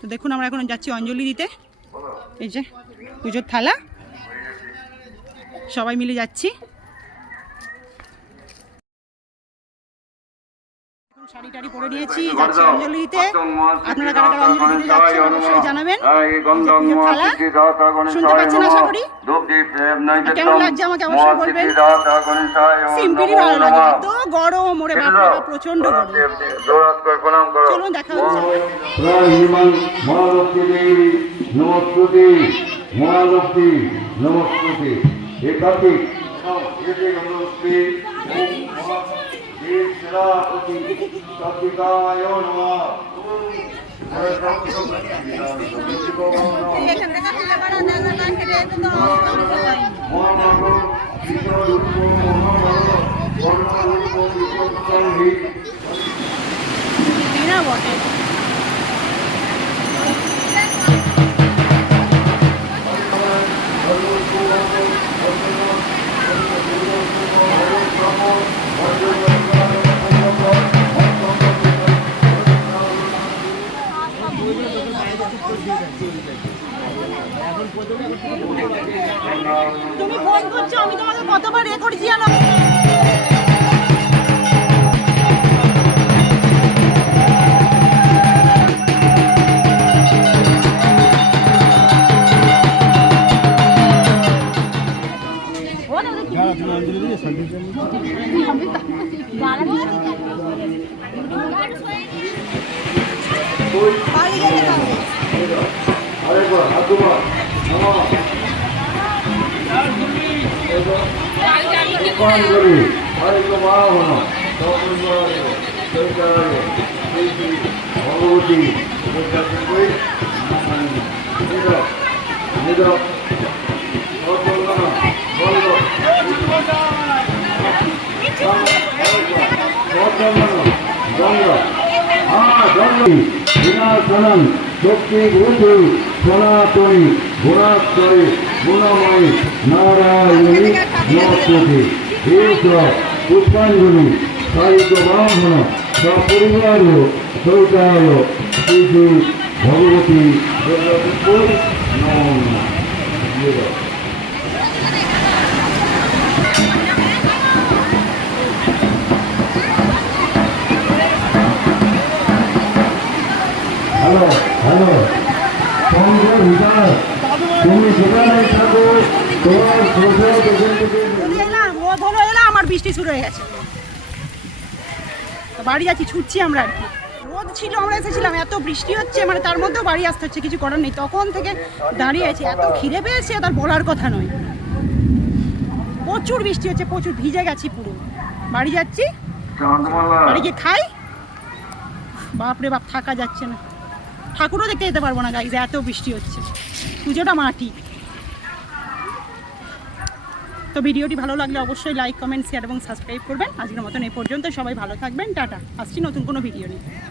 তো দেখুন আমরা এখন যাচ্ছি অঞ্জলি দিতে। এই যে পুজোর থালা, সবাই মিলে যাচ্ছি। শাড়ি টাড়ি পরে নিয়েছি, যাচ্ছি অঞ্জলি দিতে। আপনারা কারা কারা অঞ্জলি দিতে যাচ্ছেন অবশ্যই জানাবেন। থালা শুনতে পাচ্ছেন আশা করি। কেমন লাগছে আমাকে অবশ্যই বলবেন। সিম্পলি ভালো লাগে, এত গরম ওরে বাপরে বাপ, প্রচন্ড গরম। চলুন দেখা হচ্ছে। বটে তুমি ফোন করছো, আমি তোমাকে কতবার এ করেছি জানো। শক্তি ভূতু সনাতনী গুণাত্ময়ী গুণময়ী নারায়ণী নমস্তুতে। পুষ্পাঞ্জলি সাহিত্য ব্রাহ্মণ সপরিবার শৌচালয় শ্রী শ্রী ভগবতী নম। হ্যালো হ্যালো তুমি সেখানে থাকো, আমার বৃষ্টি শুরু হয়ে গেছে, বাড়ি যাচ্ছি, ছুটছি আমরা আর কি। রোদ ছিল, আমরা এসেছিলাম, এত বৃষ্টি হচ্ছে, মানে তার মধ্যেও বাড়ি আসতে হচ্ছে, কিছু করার নেই। তখন থেকে দাঁড়িয়ে আছে, এত খিদে পেয়েছে তার বলার কথা নয়। প্রচুর বৃষ্টি হচ্ছে, প্রচুর ভিজে গেছি পুরো। বাড়ি যাচ্ছি, বাড়ি গিয়ে খাই। বাপরে বাপ, থাকা যাচ্ছে না, ঠাকুরও দেখতে যেতে পারবো না গাইজ, এত বৃষ্টি হচ্ছে। পুজোটা মাটি। তো ভিডিওটি ভালো লাগলে অবশ্যই লাইক, কমেন্ট, শেয়ার এবং সাবস্ক্রাইব করবেন। আজকের মতন এই পর্যন্ত, সবাই ভালো থাকবেন, টাটা। আসছি নতুন কোনো ভিডিও নিয়ে।